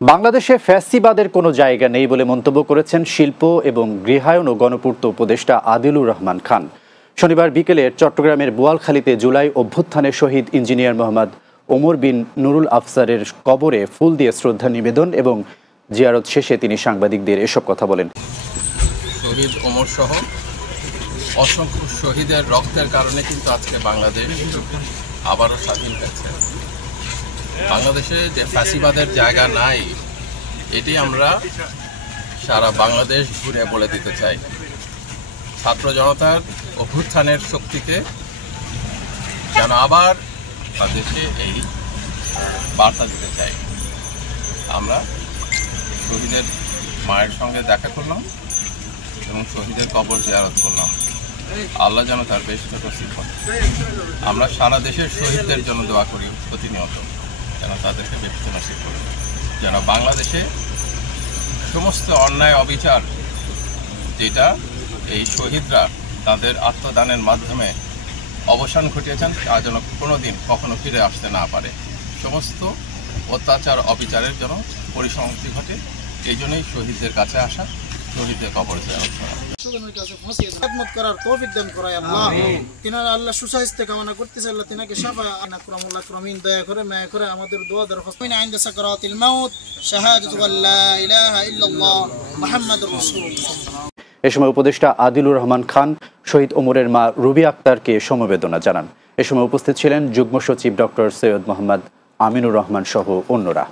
বাংলাদেশে ফ্যাসিবাদের কোনো জায়গা নেই বলে মন্তব্য করেছেন শিল্প এবং গৃহায়ন ও গণপূর্ত উপদেষ্টা আদিলুর রহমান খান। শনিবার বিকেলে চট্টগ্রামের বোয়ালখালীতে জুলাই অভ্যুত্থানে শহীদ ইঞ্জিনিয়ার মোহাম্মদ ওমর বিন নুরুল আফসারের কবরে ফুল দিয়ে শ্রদ্ধা নিবেদন এবং জিয়ারত শেষে তিনি সাংবাদিকদের এসব কথা বলেন। শহীদ ওমর সহ অসংখ্য শহীদের রক্তের কারণে কিন্তু আজকে বাংলাদেশ আবারও স্বাধীন হয়েছে। বাংলাদেশে যে ফ্যাসিবাদের জায়গা নাই, এটি আমরা সারা বাংলাদেশ ঘুরে বলে দিতে চাই। ছাত্র জনতার অভ্যুত্থানের শক্তিতে যেন আবার দেশে এই বার্তা দিতে চাই। আমরা শহীদের মায়ের সঙ্গে দেখা করলাম এবং শহীদের কবর জিয়ারত করলাম। আল্লাহ যেন তার বেহেশত নসিব করে। আমরা সারা দেশের শহীদদের জন্য দোয়া করি প্রতিনিয়ত, যেন তাদেরকে বেহেশত নসিব করে, যেন বাংলাদেশে সমস্ত অন্যায় অবিচার যেটা এই শহীদরা তাদের আত্মদানের মাধ্যমে অবসান ঘটিয়েছেন, তা যেন কোনোদিন কখনো ফিরে আসতে না পারে। সমস্ত অত্যাচার অবিচারের জন্য পরিসমাপ্তি ঘটে। এই জন্যই শহীদদের কাছে আসা, শহীদদের কবর জিয়ারত করা। করার তৌফিক দান করায় আল্লাহ। তিনার আল্লাহ সুস্বাস্থ্য কামনা করতেছে, আল্লাহ তিনাকে শাফা আকরামুল্লাহ আকরামিন দয়া করে মায়া করে আমাদের দোয়া দরখাস্ত ইনদা সাকরাতিল মাউত শাহাদাতু আল্লা ইলাহা ইল্লাল্লাহ মুহাম্মাদুর রাসূলুল্লাহ। এ সময় উপদেষ্টা আদিলুর রহমান খান শহীদ ওমরের মা রুবি আক্তারকে সমবেদনা জানান। এ সময় উপস্থিত ছিলেন যুগ্ম সচিব ডক্টর সৈয়দ মোহাম্মদ আমিনুর রহমান সহ অন্যরা।